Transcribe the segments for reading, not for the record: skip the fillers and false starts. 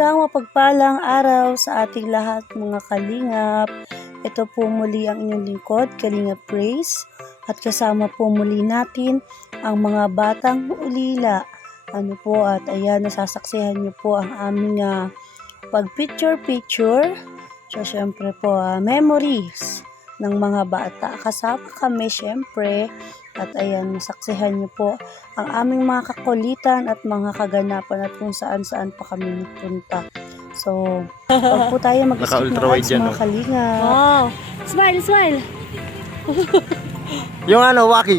Isang mapagpalang araw sa ating lahat mga kalingap. Ito po muli ang inyong lingkod, Kalingap Grace. At kasama po muli natin ang mga batang ulila. At ayan, nasasaksihan niyo po ang aming pag-picture-picture. So, syempre po, memories ng mga bata. Kasama kami, syempre. At ayan, nasaksihan niyo po ang aming mga kakulitan at mga kaganapan at kung saan-saan pa kami nagpunta. So, huwag po tayo mag-isip na ads mga kalingap. Wow! Smile, smile! Yung waki.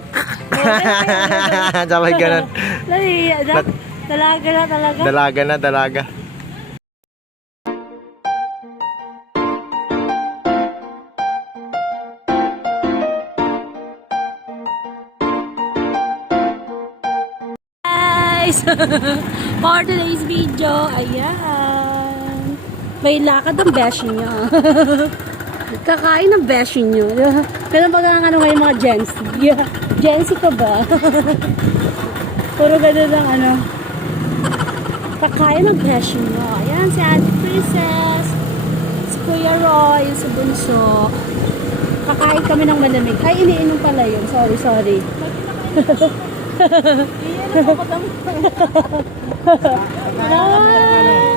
Sabay ganun. Dalaga na talaga. Dalaga na, dalaga. For today's video, ayan. May lakad ang beshi niya. Kakain ng beshi niyo. Pero pag ngayon mga Gen Z. Gen Z ka ba? Puro gano'n lang Kakain ng beshi niyo. Ayan, si Ate Princess. Si Kuya Roy, si Bunso. Kakain kami ng malamig. Ay, iniinom pala yun. Sorry.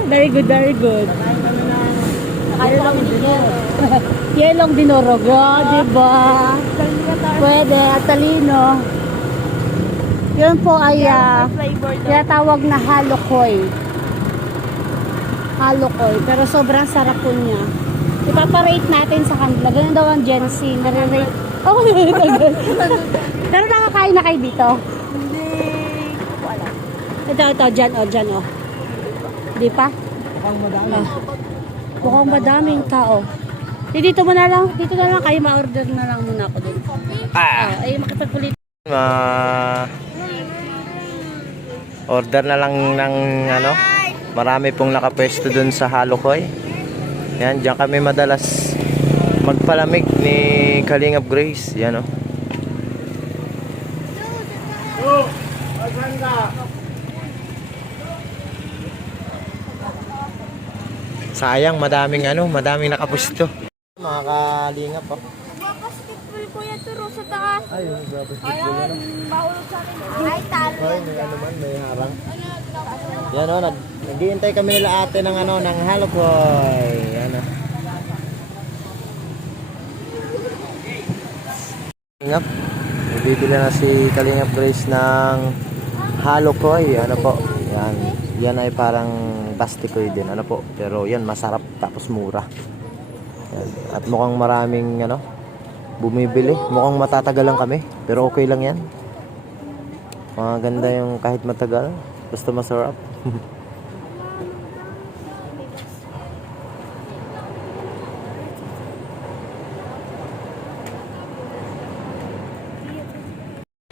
Very good. Kakain kami ng yelong dinorogo, diba? Pwede, at talino. Yun po ay tinatawag na halokoy. Pero sobrang sarap po niya. Ipaparate natin sa kanila. Ganun daw ang Gen Z. Nare-rate. Oh, pero nakakain na kayo dito? Ito, dyan. Di pa? Mukhang madaming tao. Dito na lang kayo, ma-order na lang muna ako dito. Ay, makipagkulit. Order na lang ng marami pong nakapwesto dun sa Halokoy. Yan, diyan kami madalas magpalamig ni Kalingap Grace. Yan sayang, madaming nakapwesto. Mga kalingap po. Basketball ko yan, turo sa taas. Ay, basketball. Ayan, maulog sa akin. Ay, talo. Ay, may harang. Yan naghihintay kami nila ate ng ng Halokoy. Yan Kalingap. Bibili na si Kalingap Grace ng Halokoy. Po? Yan ay parang plastikoy din. Pero yan masarap tapos mura. Yan. At mukhang maraming bumibili. Mukhang matatagalan kami. Pero okay lang yan. Maganda yung kahit matagal. Basta masarap.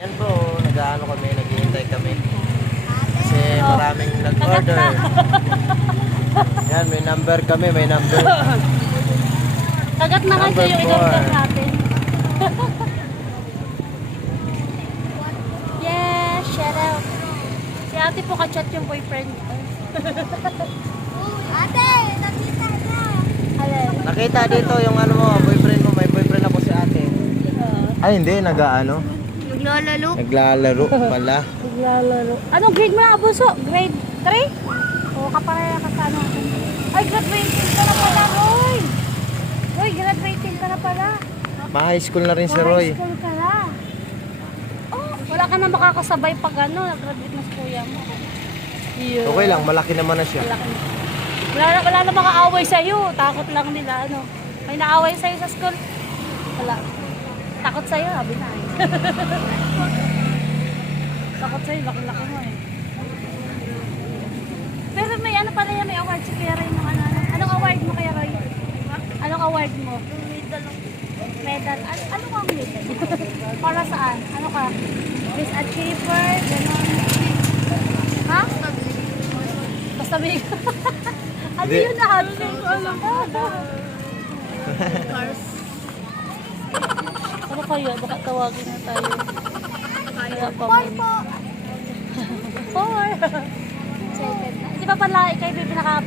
Yan po, naghihintay kami. Kasi maraming nag-order. Yan, may number kami, Kagat na kasi yung in-order natin. Yes, shout out. Si ate po ka-chat yung boyfriend. Ate, nakita na. Nakita dito yung boyfriend mo. May boyfriend ako si ate. Ay, hindi, naglalaro pala. Naglalaro. Anong grade mo na, Abuso? Grade 3? O, kapareha ka sa Ay, graduating ka na pala, Roy! Roy, graduating ka na pala. Ma-high school na rin si Roy. High school ka na. Oh, wala ka na makakasabay pag nag-graduate na si kuya mo. Yeah. Okay lang, malaki naman na siya. Wala na makaaway sa'yo. Takot lang nila, May naaway sa'yo sa school? Wala. Takot sa'yo, sabi na Takot sa'yo, laki-laki mo Pero may pala yan, may award si Kuya Roy ng Anong award mo, Kuya Roy? Anong award mo? Medal. Ano ang medal? Para saan? Ano ka? Best achiever? Ganon. Ha? Basta big. Ano yun na handshake? Ano kayo? Baka tawagin na tayo. Kaya pa mo. 4. Excited na. Hindi pa pala kayo pinaka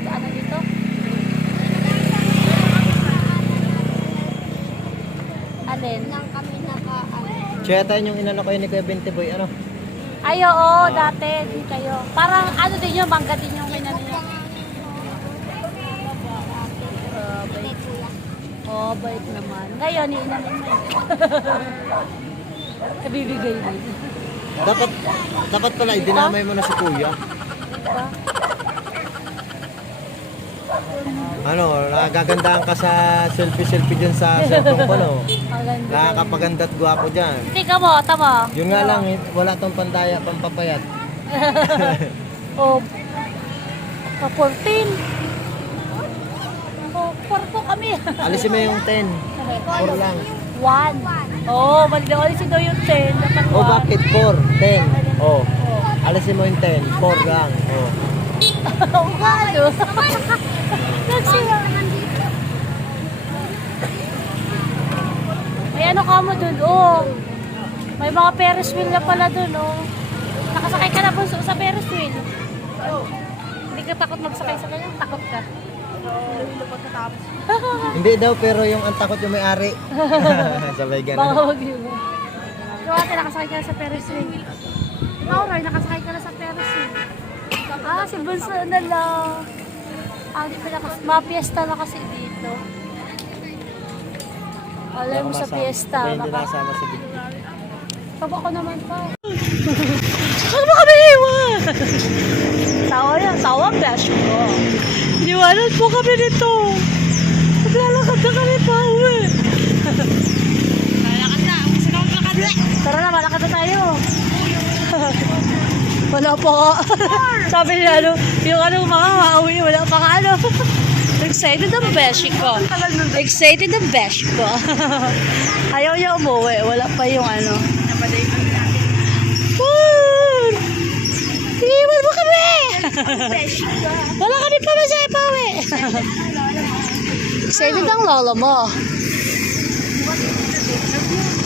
din. Nang kami Siya tayo yung inano kayo ni Kuya Bintiboy, ano? Ay, oo, dati, di kayo. Parang ano din yun, bangga din yung kinano niya. Oh, bait naman. Ngayon, iinamin mo yun. Ibibigay din. Dapat pala, idinamay mo na si Kuya. Diba? Ano, nagagandahan ka sa selfie dyan sa cellphone ko, no? Maganda. Nakakapaganda't gwapo dyan. Tika mo, tama. Yun nga lang, wala tong pandaya, pampapayat. Oh, pa 14. Oh, 4 po kami. Alisin mo yung 10. 4 lang. 1. Oh, mali daw. Alisin daw yung 10. Dapat 1. O bakit 4? 10. O. Alisin mo yung 10. 4 lang. O. Oo nga, ano? Nagsira. May ano ka mo dun, oh. May mga Ferris wheel na pala dun, oh. Nakasakay ka na po sa Ferris wheel. Hindi ka takot magsakay sa kanya? Takot ka. Hindi daw, pero yung ang takot yung may-ari. Sabay Baka ganun. wag yun. Ikaw ate, nakasakay ka na sa Ferris wheel. Ikaw, Roy, nakasakay ka na sa Ferris wheel. Ah, si Bunso na lang. Ah, di pala kasi, ma-fiesta na kasi dito. Alam mo sa fiesta. Kaya hindi nasama si Big. Pag ako naman pa. Saan mo kami iwan? Tawa yan, tawa flash ko. Iniwanan po kami nito. Maglalakad na kami pa uwi. Malakad na, gusto na maglakad na. Tara na, malakad na tayo. Wala pa ka. Sabi niya, ano, yung ano, mga mauwi, wala pa ka, ano. Excited ang beshi ko. Excited ang beshi ko. Ayaw niya umuwi, wala pa yung ano. Woo! Iwan mo kami! Wala kami pa masaya pa uwi. Excited ang lolo mo.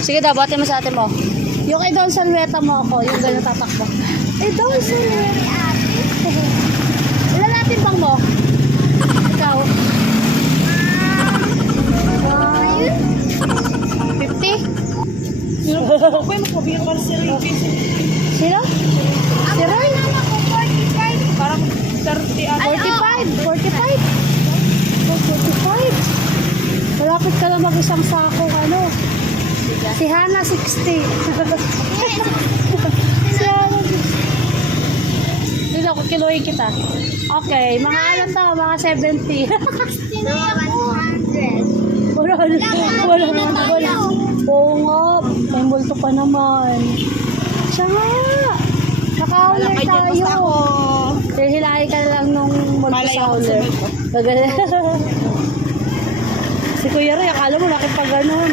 Sige daw, bati mo sa ate mo. Yung kay Don Salweta mo ako, yung gano'n tatakbo. Eh, Don Salweta. Ilan natin bang mo? Ikaw? 50? Sino? Si Roy? Parang 45? 45? Malapit ka na mag-isang sakong ano. Si Hana 60. Si Hana 60. Dito ako, kiloin kita. Okay, mga ano to, mga 70. Wala. Oo nga, may multo pa naman. Siya nga. Naka-hauler tayo. Hilahin ka lang nung multo sa hauler. Gagaling. Si Kuya Ray, akala mo laki pa ganun.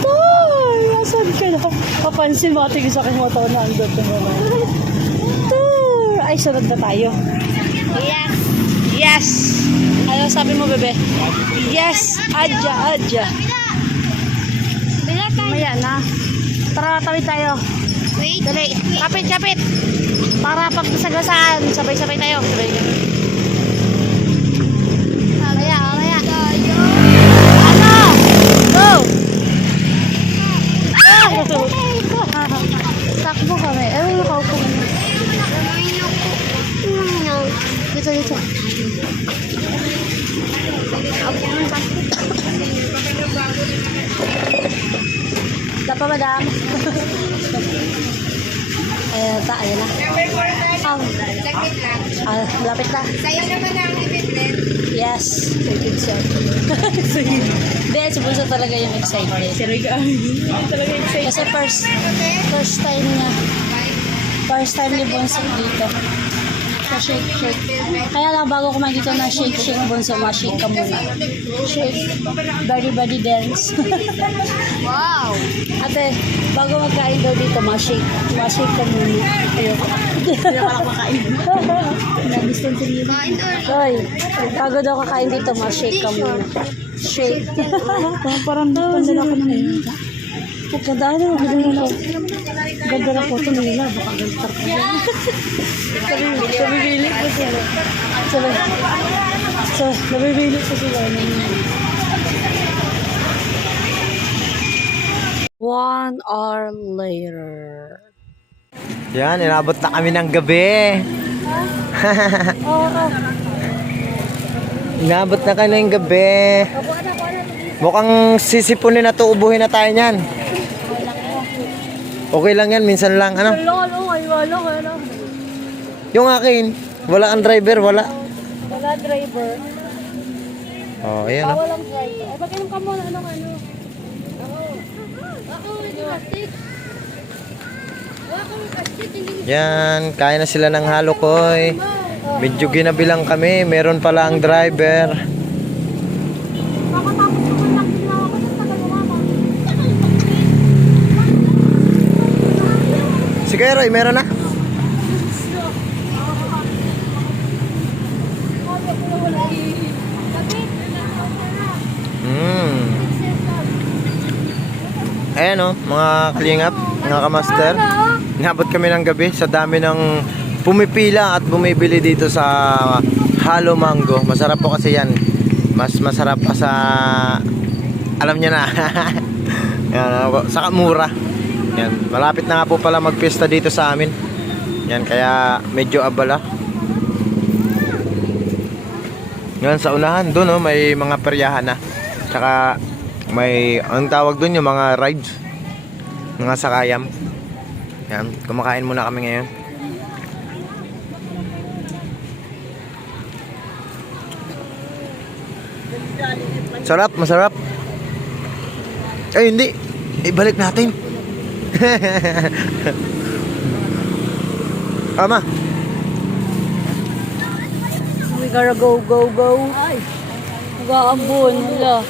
Toy! Asan ka na? Papansin mo ating sa aking motor na andot na naman. Toy! Ay, sunod na tayo. Yes. Yes! Ano sabi mo, bebe? Yes! Adja! Bila tayo. Maya na. Tara, tawid tayo. Wait. Dali, kapit! Para pag nasagasaan, sabay-sabay tayo. Sabay ka. Maya. Ano? Go! Takbo kami. Ano nakaupo kami? Dito. Dapa, madam. Ayan na. Lapit na. Sa'yo naman ang ibiglet. Yes. Hindi, si Bunso talaga yung excited. Talaga excited. Kasi first time niya. First time ni Bunso dito. Sa shake. Kaya lang bago kumain dito na shake Bunso, ma-shake ka muna. Shake. Body dance. Wow. Ate, bago magkain daw dito, ma-shake ka muna. Ayoko. Hindi ako makain. Nag-distance nila. Hoy, bago daw kakain dito, ma-shake ka muna. Shake. Parang pansin ako ng nila. Ganda na po ito nila. Baka gantar ko. Nabibili po sila. Nabibili po sila. 1 hour later. Yan, inabot na kami ng gabi. Oo. Inabot na kami ng gabi. Mukhang sisipunin na to, ubuhin na tayo niyan. Okay lang yan, minsan lang. Ano? Wala. Yung akin, wala kang driver, wala. Wala driver. Oh, ayan. Oh. Walang driver. Ay, pag-inom ka muna. Ano? Ako, hindi plastic. Yan, kaya na sila ng halokoy. Medyo ginabilang kami, meron pala ang driver. Kakatapos naman lang ginawa ko. Saan tagal mo, mama? Si Kuya Roy, meron na? Ayan o, mga kalingap, mga kamaster. Inabot kami ng gabi sa dami ng pumipila at bumibili dito sa Halo Mango. Masarap po kasi yan. Mas masarap pa sa... Alam nyo na. Yan, saka mura. Yan, malapit na nga po pala magpista dito sa amin. Yan, kaya medyo abala. Yan, sa unahan, doon may mga peryahan na. Tsaka may, ang tawag doon yung mga rides. Mga sakayam. Yan, kumakain muna kami ngayon. Sarap, masarap. Ay, hindi. Ibalik natin. Ama. We gotta go. Ay, mag-aambon. Wala.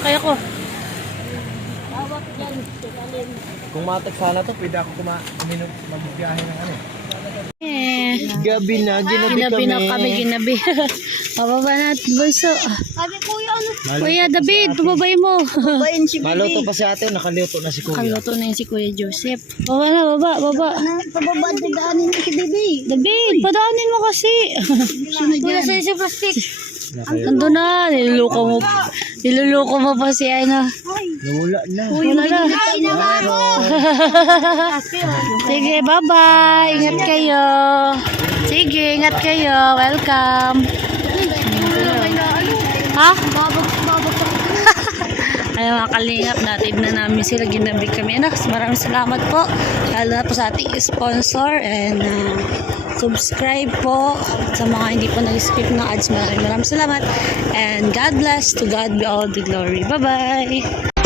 Kaya ko. Kung matak sana to, pwede ako kuminom magbiyahe ng ano. Gabi na, Ginabi na kami. Pababa natin, bunso. Sabi kuya, ano? Kuya David, pababay mo. Bayin si Maluto pa si ate, nakalimuto na si Kuya. Kaluto na yun si Kuya Joseph. Baba na, baba. Pababa, dadaanin si Bibi. David, padaanin mo kasi. Wala sa'yo si plastic. Ando na, niluloko mo pa si ano. Nawala na. Wala na. Sige, bye-bye. Ingat kayo. Sige, ingat kayo. Welcome. Ha? Ay, mga kalingap, natin na namin sila, ginabi kami. Maraming salamat po. Lalo na po sa ating sponsor. And subscribe po sa mga hindi po nag-skip ng ads. Maraming salamat. And God bless. To God be all the glory. Bye-bye.